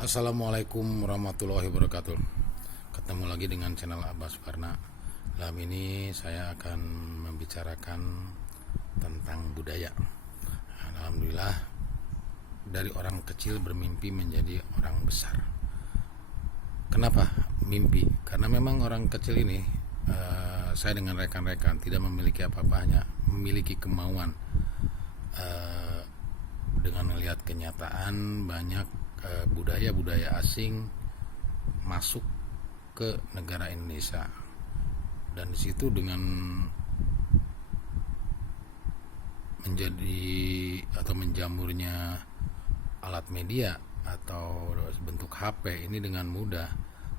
Assalamualaikum warahmatullahi wabarakatuh. Ketemu lagi dengan channel Abbas Farna. Dalam ini saya akan membicarakan tentang budaya. Alhamdulillah, dari orang kecil bermimpi menjadi orang besar. Kenapa mimpi? Karena memang orang kecil ini, saya dengan rekan-rekan tidak memiliki apa-apa, hanya memiliki kemauan. Dengan melihat kenyataan banyak budaya-budaya asing masuk ke negara Indonesia, dan di situ dengan menjadi atau menjamurnya alat media atau bentuk HP ini dengan mudah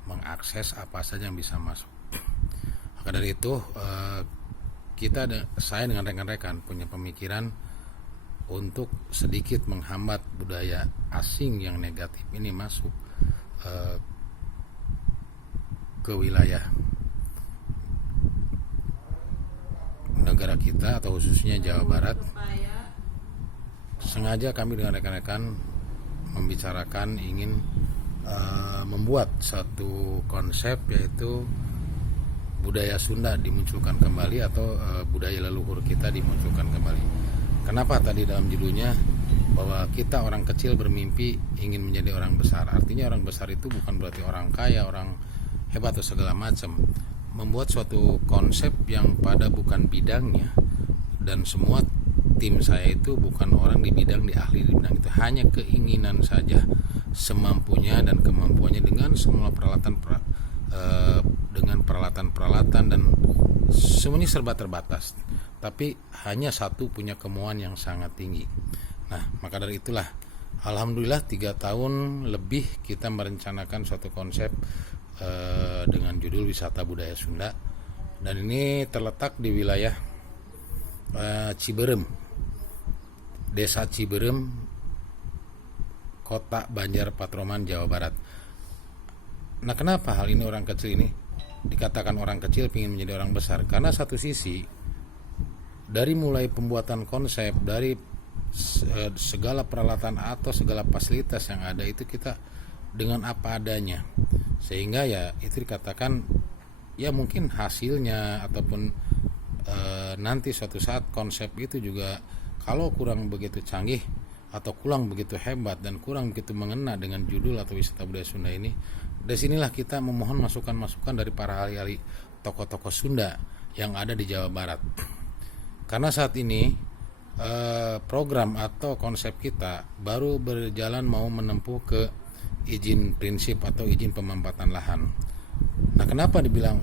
mengakses apa saja yang bisa masuk. Maka dari itu saya dengan rekan-rekan punya pemikiran untuk sedikit menghambat budaya asing yang negatif ini masuk ke wilayah negara kita atau khususnya Jawa Barat. Sengaja kami dengan rekan-rekan membicarakan ingin membuat satu konsep, yaitu budaya Sunda dimunculkan kembali atau budaya leluhur kita dimunculkan kembali. Kenapa tadi dalam judulnya bahwa kita orang kecil bermimpi ingin menjadi orang besar? Artinya orang besar itu bukan berarti orang kaya, orang hebat atau segala macam. Membuat suatu konsep yang pada bukan bidangnya, dan semua tim saya itu bukan orang di bidang, di ahli di bidang itu, hanya keinginan saja semampunya dan kemampuannya dengan semua peralatan dan semuanya serba terbatas, tapi hanya satu punya kemauan yang sangat tinggi. Nah, maka dari itulah alhamdulillah 3 tahun lebih kita merencanakan suatu konsep dengan judul Wisata Budaya Sunda, dan ini terletak di wilayah Ciberem, Desa Ciberem, Kota Banjar Patroman, Jawa Barat. Nah, kenapa hal ini orang kecil ini dikatakan orang kecil ingin menjadi orang besar? Karena satu sisi dari mulai pembuatan konsep, dari segala peralatan atau segala fasilitas yang ada itu kita dengan apa adanya, sehingga ya itu dikatakan ya mungkin hasilnya ataupun nanti suatu saat konsep itu juga kalau kurang begitu canggih atau kurang begitu hebat dan kurang begitu mengena dengan judul atau Wisata Budaya Sunda ini, dari sinilah kita memohon masukan-masukan dari para ahli-ahli tokoh-tokoh Sunda yang ada di Jawa Barat. Karena saat ini program atau konsep kita baru berjalan mau menempuh ke izin prinsip atau izin pemampatan lahan. Nah, kenapa dibilang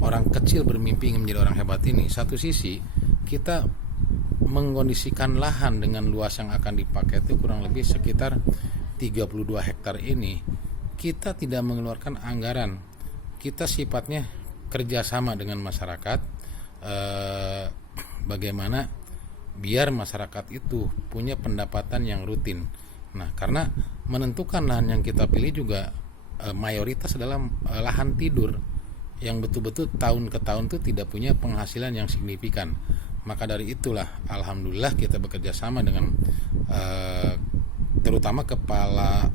orang kecil bermimpi ingin menjadi orang hebat ini? Satu sisi kita mengkondisikan lahan dengan luas yang akan dipakai itu kurang lebih sekitar 32 hektar ini, kita tidak mengeluarkan anggaran. Kita sifatnya kerjasama dengan masyarakat, bagaimana biar masyarakat itu punya pendapatan yang rutin. Nah, karena menentukan lahan yang kita pilih juga mayoritas adalah lahan tidur yang betul-betul tahun ke tahun itu tidak punya penghasilan yang signifikan. Maka dari itulah alhamdulillah kita bekerja sama dengan terutama kepala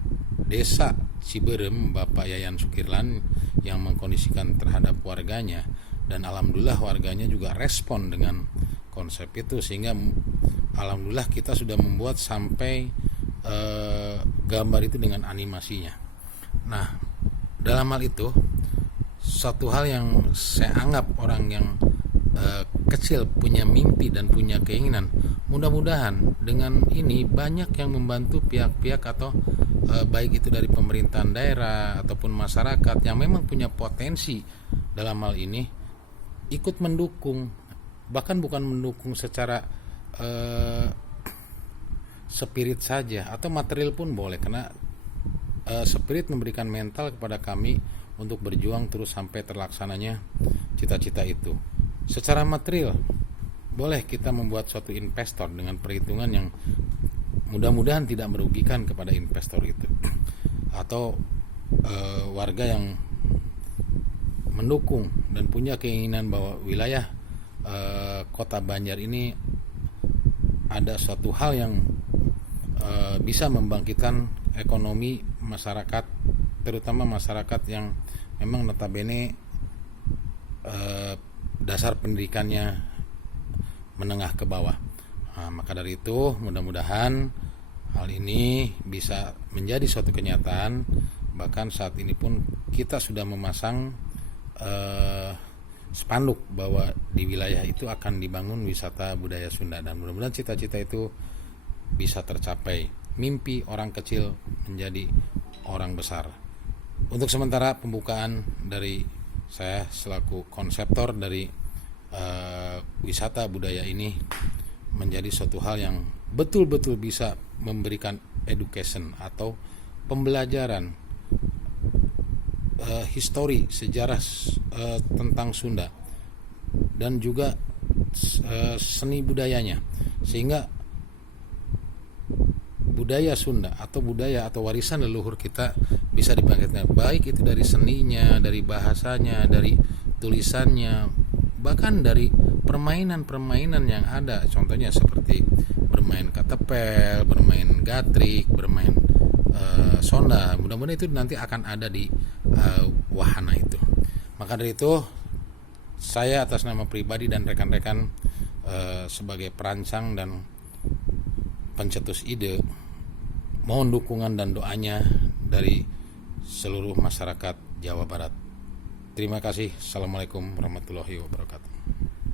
desa Ciberem, Bapak Yayan Sukirlan, yang mengkondisikan terhadap warganya, dan alhamdulillah warganya juga respon dengan konsep itu, sehingga alhamdulillah kita sudah membuat sampai gambar itu dengan animasinya. Nah, dalam hal itu satu hal yang saya anggap orang yang kecil punya mimpi dan punya keinginan, mudah-mudahan dengan ini banyak yang membantu pihak-pihak atau baik itu dari pemerintahan daerah ataupun masyarakat yang memang punya potensi dalam hal ini ikut mendukung, bahkan bukan mendukung secara spirit saja atau material pun boleh, karena spirit memberikan mental kepada kami untuk berjuang terus sampai terlaksananya cita-cita itu. Secara material boleh kita membuat suatu investor dengan perhitungan yang mudah-mudahan tidak merugikan kepada investor itu atau warga yang mendukung dan punya keinginan bahwa wilayah Kota Banjar ini ada suatu hal yang bisa membangkitkan ekonomi masyarakat, terutama masyarakat yang memang notabene dasar pendidikannya menengah ke bawah. Maka dari itu mudah-mudahan hal ini bisa menjadi suatu kenyataan. Bahkan saat ini pun kita sudah memasang spanduk bahwa di wilayah itu akan dibangun wisata budaya Sunda, dan mudah-mudahan cita-cita itu bisa tercapai. Mimpi orang kecil menjadi orang besar. Untuk sementara pembukaan dari saya selaku konseptor dari wisata budaya ini menjadi suatu hal yang betul-betul bisa memberikan education atau pembelajaran histori, sejarah tentang Sunda, dan juga seni budayanya, sehingga budaya Sunda atau budaya atau warisan leluhur kita bisa dibangkitkan, baik itu dari seninya, dari bahasanya, dari tulisannya, bahkan dari permainan-permainan yang ada, contohnya seperti bermain katepel, bermain gatrik, bermain sonda. Mudah-mudahan itu nanti akan ada di wahana itu. Maka dari itu saya atas nama pribadi dan rekan-rekan sebagai perancang dan pencetus ide, mohon dukungan dan doanya dari seluruh masyarakat Jawa Barat. Terima kasih. Assalamualaikum warahmatullahi wabarakatuh.